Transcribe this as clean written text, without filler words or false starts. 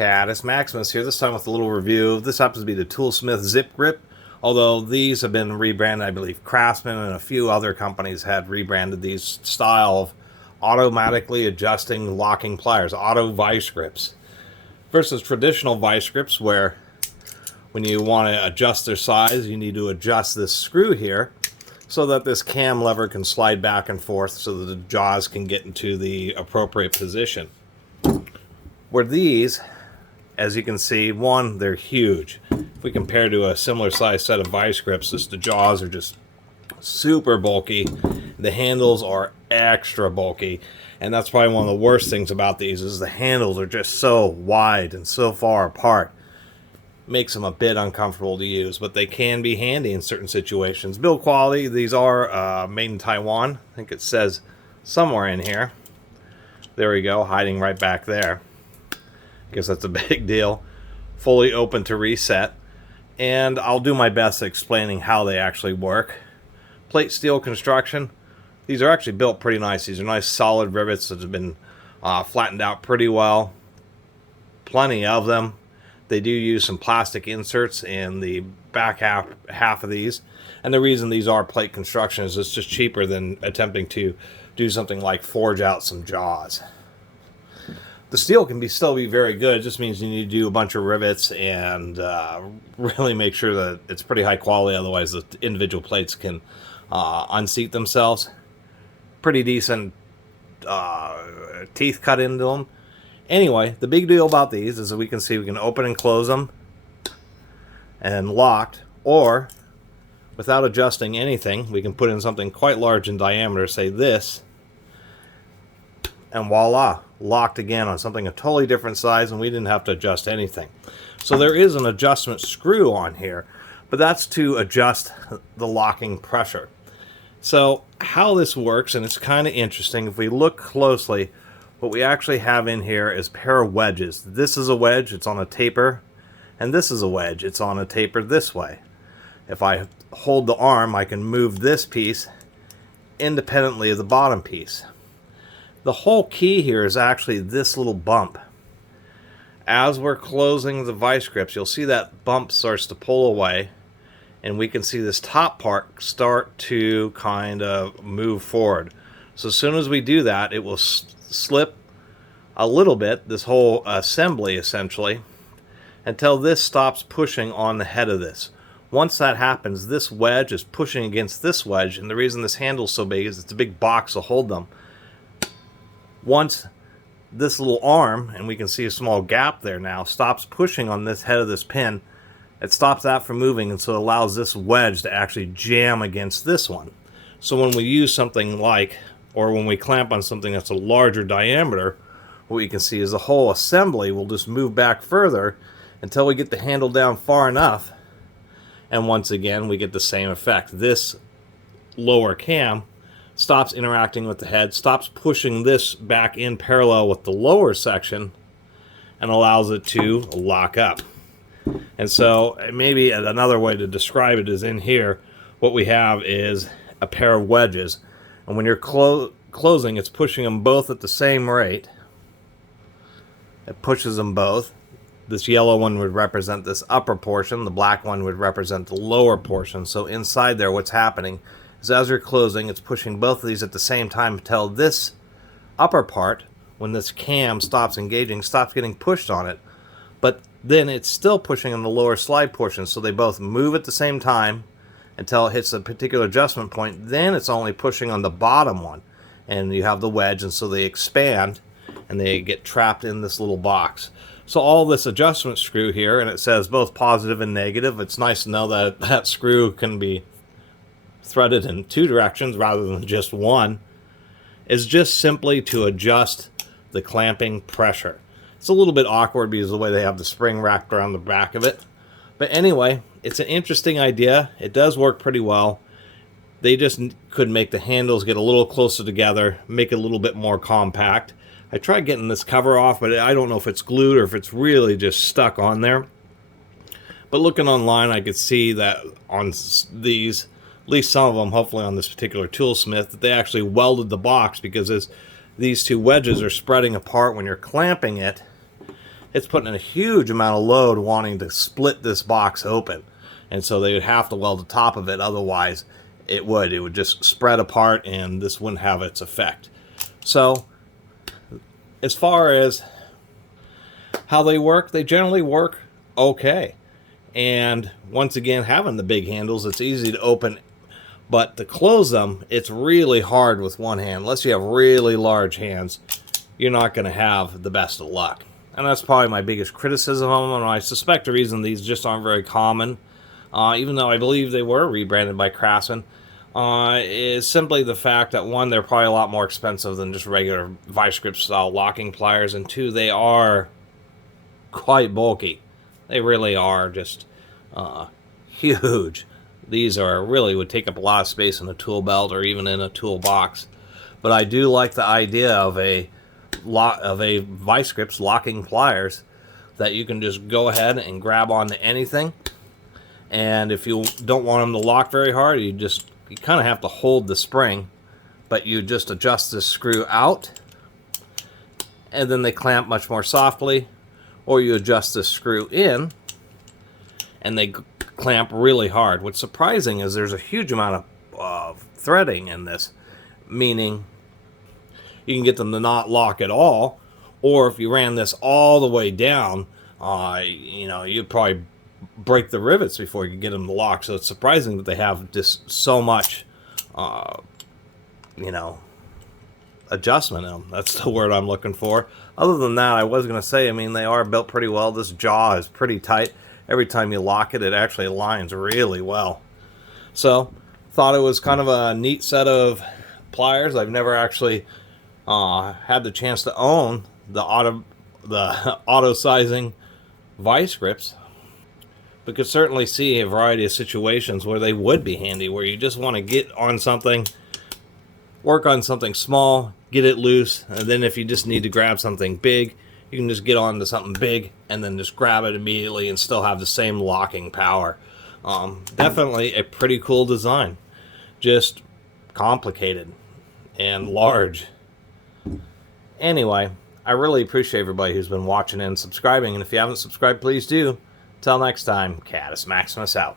Catus, Maximus here, this time with a little review. This happens to be the ToolSmith ZipGrip, although these have been rebranded. I believe Craftsman and a few other companies had rebranded these style of automatically adjusting locking pliers, auto vice grips, versus traditional vice grips where when you want to adjust their size, you need to adjust this screw here so that this cam lever can slide back and forth so that the jaws can get into the appropriate position. Where these, as you can see, one, they're huge. If we compare to a similar size set of vice grips, the jaws are just super bulky. The handles are extra bulky. And that's probably one of the worst things about these is the handles are just so wide and so far apart. Makes them a bit uncomfortable to use, but they can be handy in certain situations. Build quality, these are made in Taiwan. I think it says somewhere in here. There we go, hiding right back there. I guess that's a big deal. Fully open to reset. And I'll do my best at explaining how they actually work. Plate steel construction. These are actually built pretty nice. These are nice solid rivets that have been flattened out pretty well. Plenty of them. They do use some plastic inserts in the back half of these. And the reason these are plate construction is it's just cheaper than attempting to do something like forge out some jaws. The steel can still be very good. It just means you need to do a bunch of rivets and really make sure that it's pretty high quality. Otherwise, the individual plates can unseat themselves. Pretty decent teeth cut into them. Anyway, the big deal about these is that we can see we can open and close them and locked, or without adjusting anything, we can put in something quite large in diameter, say this, and voila, locked again on something a totally different size, and we didn't have to adjust anything. So there is an adjustment screw on here, but that's to adjust the locking pressure. So how this works, and it's kind of interesting, if we look closely, what we actually have in here is a pair of wedges. This is a wedge, it's on a taper, and this is a wedge, it's on a taper this way. If I hold the arm, I can move this piece independently of the bottom piece. The whole key here is actually this little bump. As we're closing the vice grips, you'll see that bump starts to pull away, and we can see this top part start to kind of move forward. So as soon as we do that, it will slip a little bit, this whole assembly essentially, until this stops pushing on the head of this. Once that happens, this wedge is pushing against this wedge, and the reason this handle's so big is it's a big box to hold them. Once this little arm, and we can see a small gap there now, stops pushing on this head of this pin, it stops that from moving, and so it allows this wedge to actually jam against this one. So when we use something like, or when we clamp on something that's a larger diameter, what we can see is the whole assembly will just move back further until we get the handle down far enough, and once again we get the same effect. This lower cam stops interacting with the head, stops pushing this back in parallel with the lower section, and allows it to lock up. And so maybe another way to describe it is in here, what we have is a pair of wedges, and when you're closing, it's pushing them both at the same rate. It pushes them both. This yellow one would represent this upper portion, the black one would represent the lower portion. So inside there, what's happening is as you're closing, it's pushing both of these at the same time until this upper part, when this cam stops engaging, stops getting pushed on it. But then it's still pushing on the lower slide portion, so they both move at the same time until it hits a particular adjustment point. Then it's only pushing on the bottom one, and you have the wedge, and so they expand and they get trapped in this little box. So all this adjustment screw here, and it says both positive and negative. It's nice to know that that screw can be threaded in two directions rather than just one, is just simply to adjust the clamping pressure. It's a little bit awkward because of the way they have the spring wrapped around the back of it. But anyway, it's an interesting idea. It does work pretty well. They just could make the handles get a little closer together, make it a little bit more compact. I tried getting this cover off, but I don't know if it's glued or if it's really just stuck on there. But looking online, I could see that on these, at least some of them, hopefully on this particular ToolSmith, that they actually welded the box because as these two wedges are spreading apart when you're clamping it, it's putting a huge amount of load wanting to split this box open. And so they would have to weld the top of it, otherwise it would just spread apart and this wouldn't have its effect. So as far as how they work, they generally work okay. And once again, having the big handles, it's easy to open, but to close them, it's really hard with one hand. Unless you have really large hands, you're not going to have the best of luck. And that's probably my biggest criticism of them, and I suspect the reason these just aren't very common, even though I believe they were rebranded by Craftsman, is simply the fact that, one, they're probably a lot more expensive than just regular Vise-Grip style locking pliers, and two, they are quite bulky. They really are just huge. These are really would take up a lot of space in a tool belt or even in a toolbox. But I do like the idea of a Vise-Grip's locking pliers that you can just go ahead and grab onto anything. And if you don't want them to lock very hard, you kind of have to hold the spring, but you just adjust this screw out, and then they clamp much more softly. Or you adjust this screw in, and they clamp really hard. What's surprising is there's a huge amount of threading in this, meaning you can get them to not lock at all, or if you ran this all the way down, you'd probably break the rivets before you get them to lock. So it's surprising that they have just so much, adjustment in them. That's the word I'm looking for. Other than that, I was going to say, they are built pretty well. This jaw is pretty tight. Every time you lock it, it actually aligns really well. So, thought it was kind of a neat set of pliers. I've never actually had the chance to own the auto sizing Vise-Grips, but could certainly see a variety of situations where they would be handy, where you just want to get on something, work on something small, get it loose, and then if you just need to grab something big, you can just get onto something big and then just grab it immediately and still have the same locking power. Definitely a pretty cool design. Just complicated and large. Anyway, I really appreciate everybody who's been watching and subscribing, and if you haven't subscribed, please do. Till next time, Catus Maximus out.